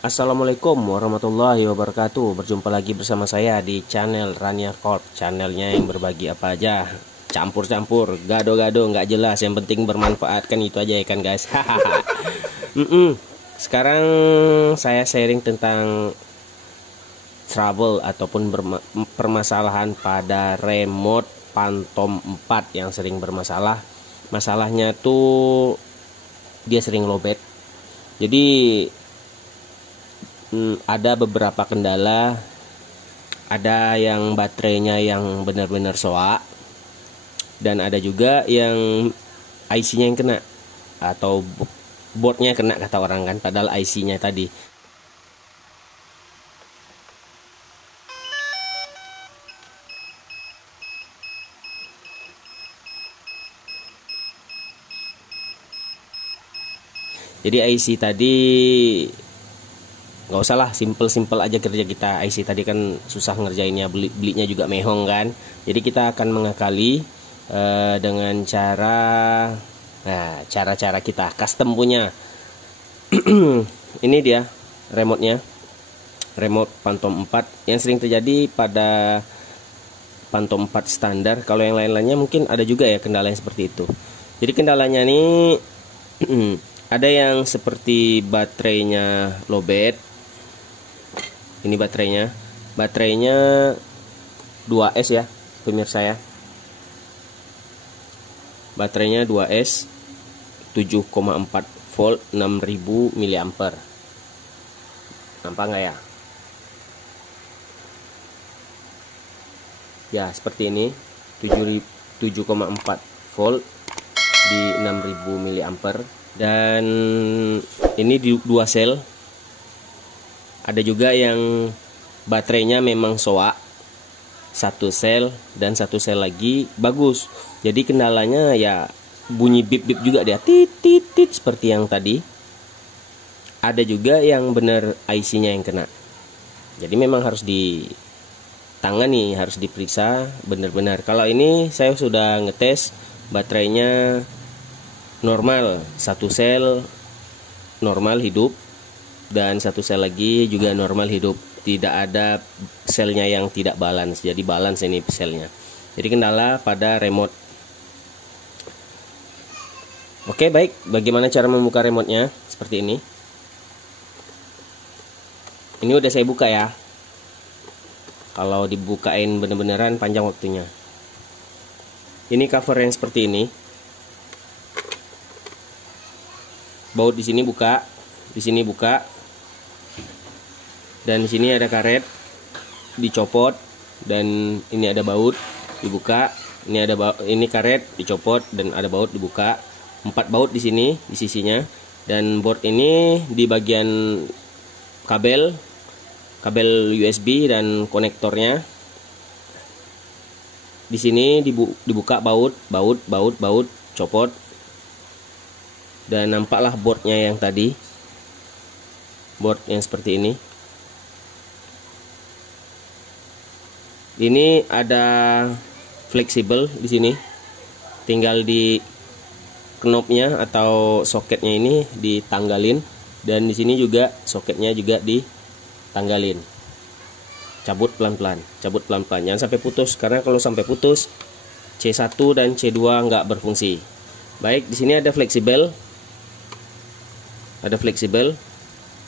Assalamualaikum warahmatullahi wabarakatuh. Berjumpa lagi bersama saya di channel Rania Corp. Channelnya yang berbagi apa aja, campur-campur, gado-gado, nggak jelas. Yang penting bermanfaat, kan itu aja ya kan guys. Hahaha. Sekarang saya sharing tentang trouble ataupun permasalahan pada remote Phantom 4 yang sering bermasalah. Masalahnya tuh dia sering lowbat. Jadi ada beberapa kendala, ada yang baterainya yang benar-benar soak, dan ada juga yang IC-nya yang kena atau boardnya kena kata orang kan, padahal IC-nya tadi. Jadi IC tadi nggak usah lah, simple aja kerja kita. IC tadi kan susah ngerjainnya, belinya juga mehong kan. Jadi kita akan mengakali dengan cara kita custom punya. Ini dia remote-nya, remote Phantom 4 yang sering terjadi pada Phantom 4 standar. Kalau yang lain-lainnya mungkin ada juga ya kendala yang seperti itu. Jadi kendalanya nih ada yang seperti baterainya lowbat. Ini baterainya 2S ya pemirsa ya. Baterainya 2S 7,4 volt 6000 mAh. Nampak nggak ya? Ya seperti ini, 7,4 volt di 6000 mAh. Dan ini di 2 sel. Ada juga yang baterainya memang soak, 1 sel dan 1 sel lagi bagus. Jadi kendalanya ya bunyi bip juga dia, tit seperti yang tadi. Ada juga yang benar IC-nya yang kena. Jadi memang harus ditangani, harus diperiksa benar-benar. Kalau ini saya sudah ngetes baterainya normal, 1 sel normal hidup dan 1 sel lagi juga normal hidup. Tidak ada selnya yang tidak balance, jadi balance ini selnya. Jadi kendala pada remote. Oke, baik, bagaimana cara membuka remote-nya? Seperti ini. Ini udah saya buka ya. Kalau dibukain bener-beneran panjang waktunya. Ini cover yang seperti ini. Baut di sini buka, di sini buka. Dan di sini ada karet dicopot, dan ini ada baut dibuka. Ini karet dicopot dan ada baut dibuka. 4 baut di sini di sisinya, dan board ini di bagian kabel USB dan konektornya. Di sini dibuka baut, copot, dan nampaklah boardnya yang tadi, board yang seperti ini. Ini ada fleksibel di sini, tinggal di knopnya atau soketnya ini ditanggalin, dan di sini juga soketnya juga ditanggalin. Cabut pelan-pelan, jangan sampai putus, karena kalau sampai putus C1 dan C2 nggak berfungsi. Baik, di sini ada fleksibel,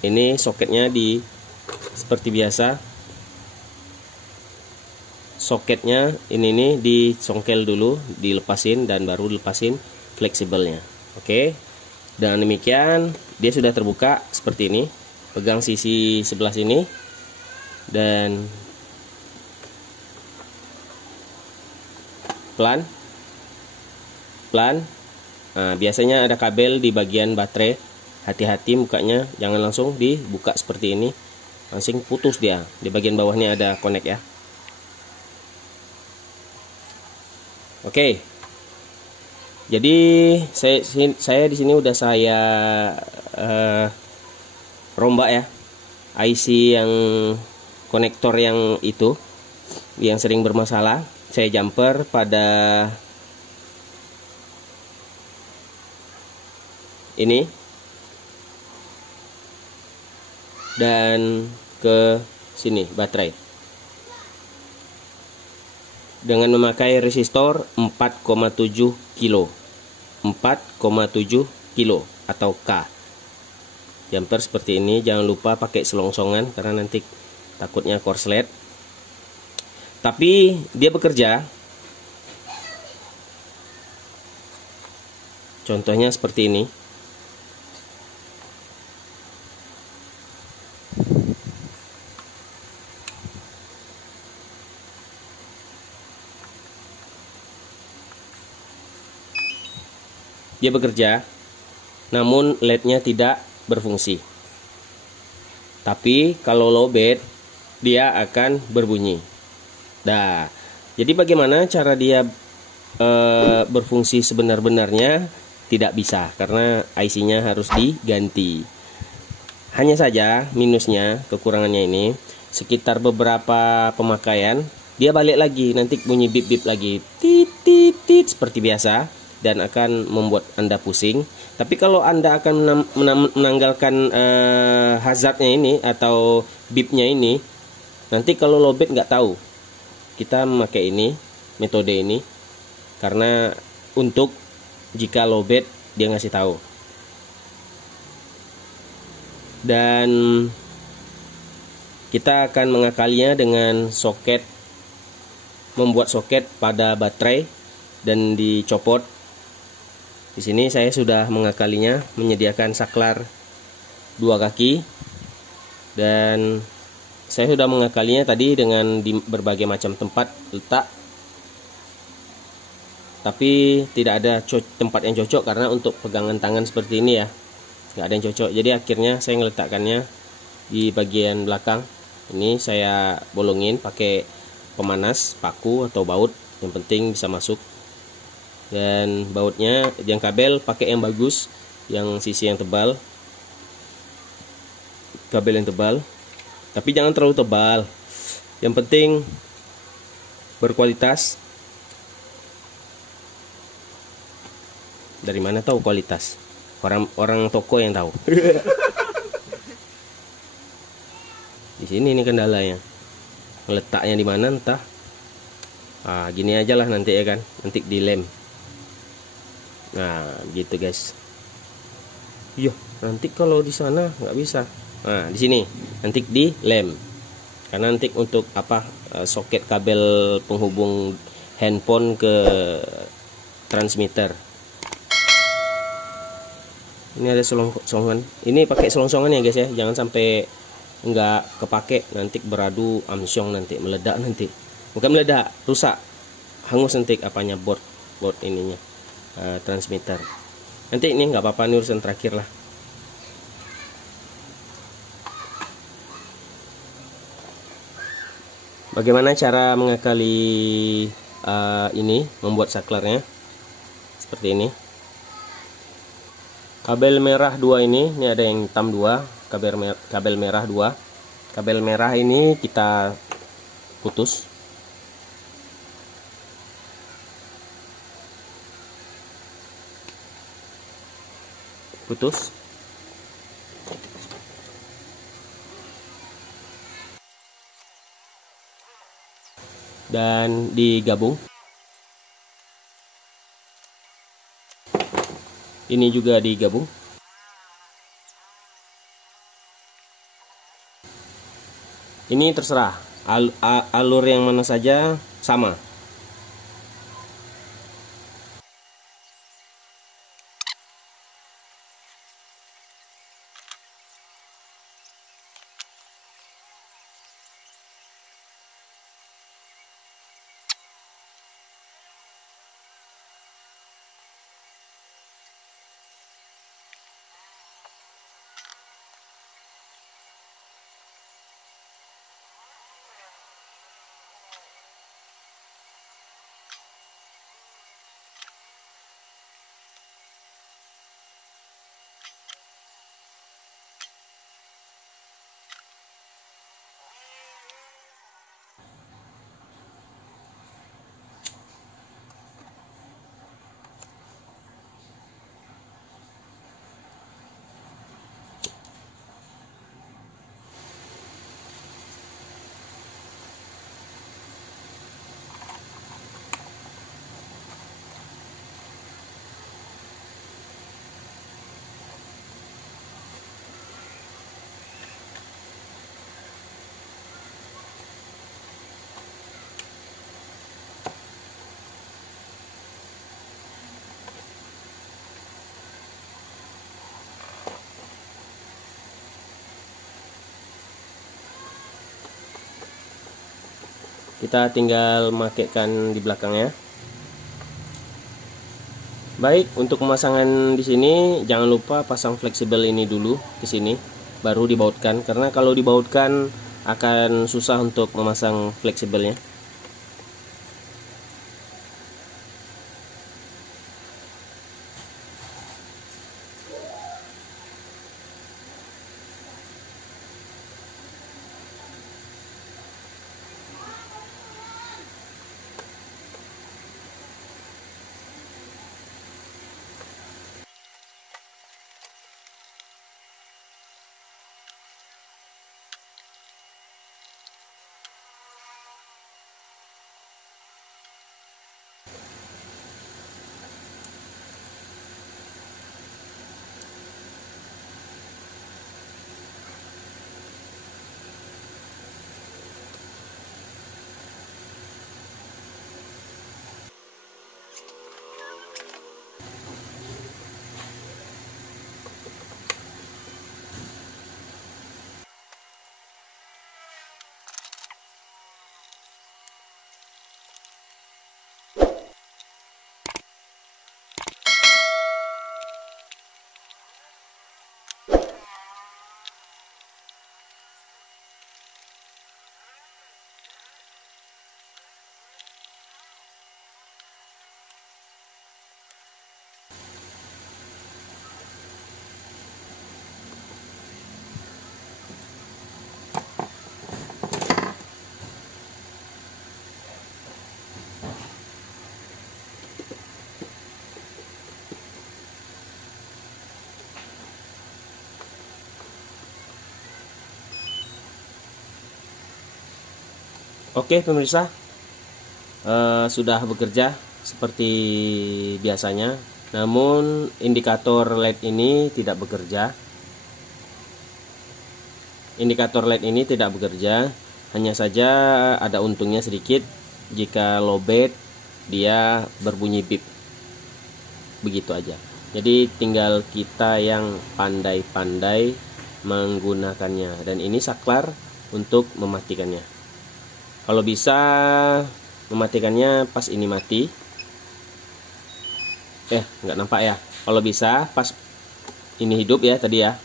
Ini soketnya seperti biasa. Soketnya ini disongkel dulu, dilepasin, dan baru dilepasin fleksibelnya. Oke, dan demikian dia sudah terbuka seperti ini. Pegang sisi sebelah sini dan pelan. Nah, biasanya ada kabel di bagian baterai. Hati-hati mukanya, jangan langsung dibuka seperti ini, langsung putus dia. Di bagian bawahnya ada konek ya. Oke, jadi saya di sini udah saya rombak ya IC yang konektor yang itu yang sering bermasalah. Saya jumper pada ini. dan ke sini baterai dengan memakai resistor 4,7 kilo 4,7 kilo atau K. Jumper seperti ini, jangan lupa pakai selongsongan karena nanti takutnya korslet. Tapi dia bekerja. Contohnya seperti ini. Dia bekerja, namun LED-nya tidak berfungsi. Tapi kalau lowbat, dia akan berbunyi. Nah, jadi bagaimana cara dia berfungsi sebenar-benarnya? Tidak bisa, karena IC-nya harus diganti. Hanya saja minusnya, kekurangannya ini, sekitar beberapa pemakaian, dia balik lagi, nanti bunyi bip-bip lagi, tit tit tit seperti biasa, dan akan membuat Anda pusing. Tapi kalau Anda akan menanggalkan hazardnya ini atau bipnya ini, nanti kalau lowbat nggak tahu. Kita memakai ini, metode ini, karena untuk jika lowbat dia ngasih tahu. Dan kita akan mengakalinya dengan soket, membuat soket pada baterai dan dicopot. Di sini saya sudah mengakalinya, menyediakan saklar 2 kaki, dan saya sudah mengakalinya tadi dengan di berbagai macam tempat letak. Tapi tidak ada tempat yang cocok karena untuk pegangan tangan seperti ini ya, nggak ada yang cocok. Jadi akhirnya saya meletakkannya di bagian belakang. Ini saya bolongin pakai pemanas, paku atau baut, yang penting bisa masuk. Dan bautnya, yang kabel pakai yang bagus, yang sisi yang tebal, kabel yang tebal, tapi jangan terlalu tebal, yang penting berkualitas. Dari mana tahu kualitas? Orang toko yang tahu. Di sini nih kendalanya, letaknya di mana entah. Gini aja lah nanti ya kan, nanti dilem. Nah, gitu guys. Iya, nanti kalau di sana nggak bisa. Nah, di sini nanti dilem. Karena nanti untuk apa? Soket kabel penghubung handphone ke transmitter. Ini ada selongsongan. Ini pakai selongsongan ya guys ya. Jangan sampai nggak kepake, nanti beradu amsyong, nanti meledak, nanti bukan meledak, rusak, hangus nanti apanya, board ininya, transmitter. Nanti ini nggak apa-apa, ini urusan terakhir lah. Bagaimana cara mengakali ini, membuat saklarnya seperti ini. Kabel merah 2 ini ada yang hitam 2, kabel merah 2. Kabel merah ini kita putus. Dan digabung. Ini juga digabung. Ini terserah alur yang mana saja sama. Kita tinggal makaikan di belakangnya. Baik, untuk pemasangan di sini jangan lupa pasang fleksibel ini dulu ke sini, baru dibautkan. Karena kalau dibautkan akan susah untuk memasang fleksibelnya. Oke pemirsa, sudah bekerja seperti biasanya, namun indikator LED ini tidak bekerja. Indikator LED ini tidak bekerja, hanya saja ada untungnya sedikit. Jika lowbat dia berbunyi bip, begitu aja. Jadi tinggal kita yang pandai-pandai menggunakannya, dan ini saklar untuk mematikannya. Kalau bisa mematikannya pas ini mati, nggak nampak ya. Kalau bisa pas ini hidup ya tadi ya,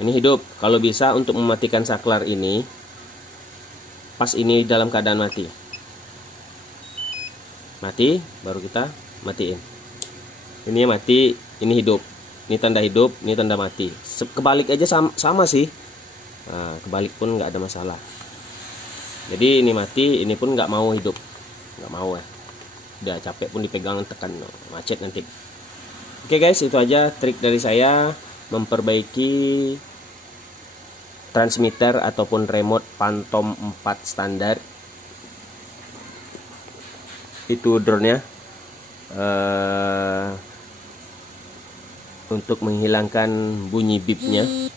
ini hidup. Kalau bisa untuk mematikan saklar ini pas ini dalam keadaan mati, baru kita matiin. Ini mati, ini hidup, ini tanda hidup, ini tanda mati. Kebalik aja sama sih. Nah, kebalik pun nggak ada masalah. Jadi ini mati, ini pun nggak mau hidup, nggak mau ya. Udah capek pun dipegang tekan, macet nanti. Oke guys, itu aja trik dari saya memperbaiki transmitter ataupun remote Phantom 4 standar. Itu drone-nya untuk menghilangkan bunyi bipnya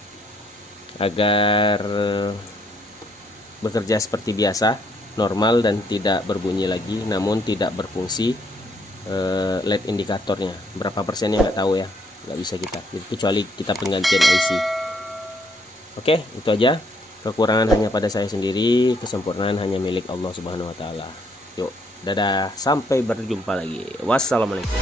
agar bekerja seperti biasa, normal dan tidak berbunyi lagi, namun tidak berfungsi LED indikatornya. Berapa persennya nggak tahu ya, nggak bisa kita, kecuali kita penggantian IC. Oke, itu aja. Kekurangan hanya pada saya sendiri, kesempurnaan hanya milik Allah Subhanahu wa Ta'ala. Yuk, dadah, sampai berjumpa lagi. Wassalamualaikum.